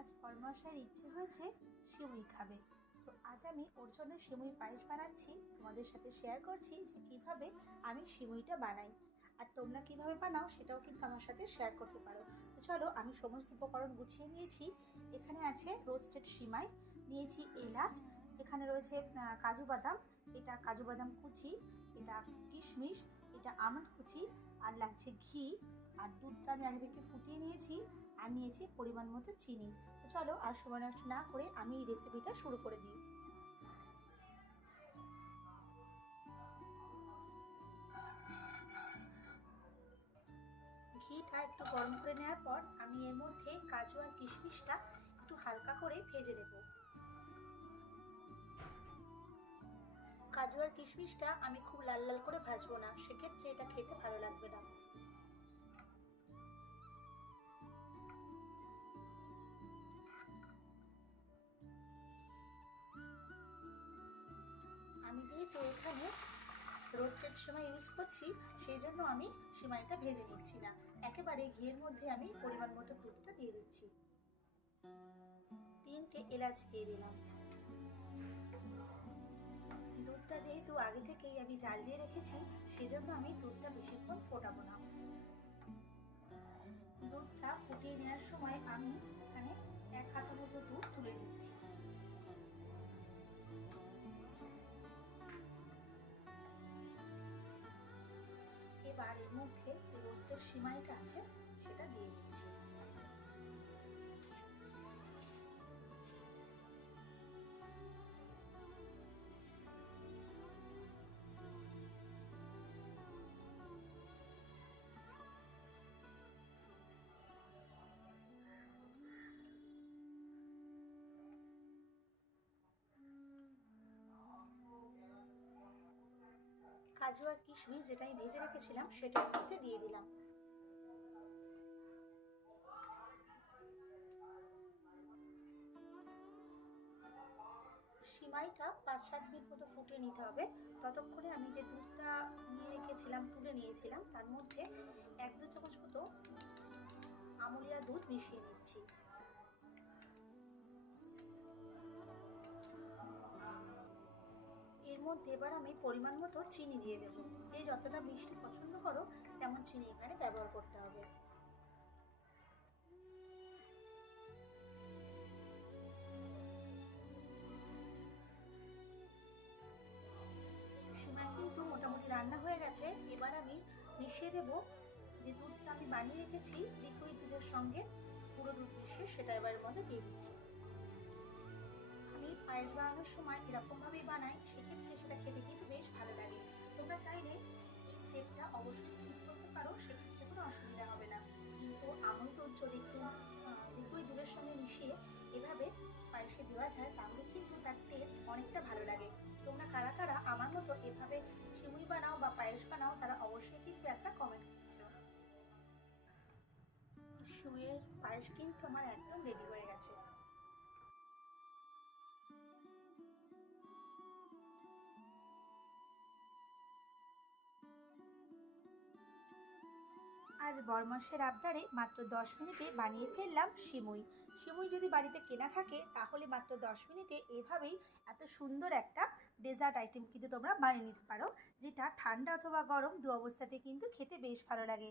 আজ পরমাশার ইচ্ছে হয়েছে সিমুই খাবে। তো আজ আমি ওর জন্য সিমুই পায়েস বানাচ্ছি, তোমাদের সাথে শেয়ার করছি যে কিভাবে আমি সিমুইটা বানাই। আর তোমরা কিভাবে বানাও সেটাও কিন্তু আমার সাথে শেয়ার করতে পারো। তো চলো, আমি সমস্ত উপকরণ গুছিয়ে নিয়েছি। এখানে আছে রোস্টেড সিমাই, নিয়েছি এলাচ, এখানে রয়েছে কাজু বাদাম, এটা কাজু বাদাম কুচি, এটা কিশমিশ, এটা আমন্ড কুচি, আর লাগছে ঘি, আর দুধটা আমি আগে থেকে ফুটিয়ে নিয়েছি, আর নিয়েছি পরিমাণ মতো চিনি। তো চলো, আর সময় নষ্ট না করে আমি এই রেসিপিটা শুরু করে দিই। ঘিটা একটু গরম করে নেওয়ার পর আমি এর মধ্যে কাজু আর কিশমিশটা একটু হালকা করে ভেজে নেব। কাজু আর কিশমিশটা আমি খুব লাল লাল করে ভাজবো না, সেক্ষেত্রে এটা খেতে ভালো লাগবে না। আমি যেহেতু এখানে রোস্টেড সিমাই ইউজ করছি, সেই জন্য আমি সিমাইটা ভেজে নিচ্ছি না, একেবারে ঘিয়ের মধ্যে আমি পরিমাণ মতো দুধটা দিয়ে দিচ্ছি। 3টে এলাচ দিয়ে দিলাম। দুধটা যেহেতু আগে থেকেই আমি জাল দিয়ে রেখেছি, সেজন্য আমি দুধটা বেশিক্ষণ ফোটাবো না। দুধটা ফুটিয়ে নেওয়ার সময় আমি এখানে 1 হাতা মতো দুধ তুলে নিচ্ছি। এবার এর মধ্যে রোস্টেড সিমাইটা আছে সেটা দিয়ে দিচ্ছি। কাজু আর কিশমিশ যেটা আমি ভেজে রেখেছিলাম সেটার মধ্যে দিয়ে দিলাম। সিমাইটা 5-7 মিনিট মতো ফুটিয়ে নিতে হবে। ততক্ষণে আমি যে দুধটা নিয়ে রেখেছিলাম, তুলে নিয়েছিলাম, তার মধ্যে 1-2 চামচ মতো আমুলিয়া দুধ মিশিয়ে নিচ্ছি। এর মধ্যে এবার আমি পরিমাণ মতো চিনি দিয়ে দেব। যে যতটা মিষ্টি পছন্দ করো তেমন চিনি এখানে ব্যবহার করতে হবে। সিমাই কিন্তু মোটামুটি রান্না হয়ে গেছে। এবার আমি মিশিয়ে দেব যে দুধটা আমি বানিয়ে রেখেছি লিকুইড দুধের সঙ্গে, পুরো দুধ মিশিয়ে সেটা এবার এর মধ্যে দিয়ে দিচ্ছি। আমি পায়েস বানানোর সময় এরকমভাবেই বানাই, সেক্ষেত্রে সেটা খেতে কিন্তু বেশ ভালো লাগে। তোমরা চাইলে এই স্টেপটা অবশ্যই স্কিপ করতে পারো, সেক্ষেত্রে কোনো অসুবিধা হবে না। কিন্তু আমন্ড দুধ যদি একটু লিকুইড দুধের সঙ্গে মিশিয়ে এভাবে পায়েসে দেওয়া যায়, তাহলে কিন্তু তার টেস্ট অনেকটা ভালো লাগে। তোমরা কারা কারা আমার মতো এভাবে সিমুই বানাও বা পায়েস বানাও, তারা অবশ্যই কিন্তু একটা কমেন্ট করছিল। সিমুইয়ের পায়েস কিন্তু আমার একদম রেডি হয়ে গেছে। আজ বরমাসের আবদারে মাত্র 10 মিনিটে বানিয়ে ফেললাম সিমুই। সিমুই যদি বাড়িতে কেনা থাকে তাহলে মাত্র 10 মিনিটে এভাবেই এত সুন্দর একটা ডেজার্ট আইটেম কিন্তু তোমরা বানিয়ে নিতে পারো, যেটা ঠান্ডা অথবা গরম দু অবস্থাতে কিন্তু খেতে বেশ ভালো লাগে।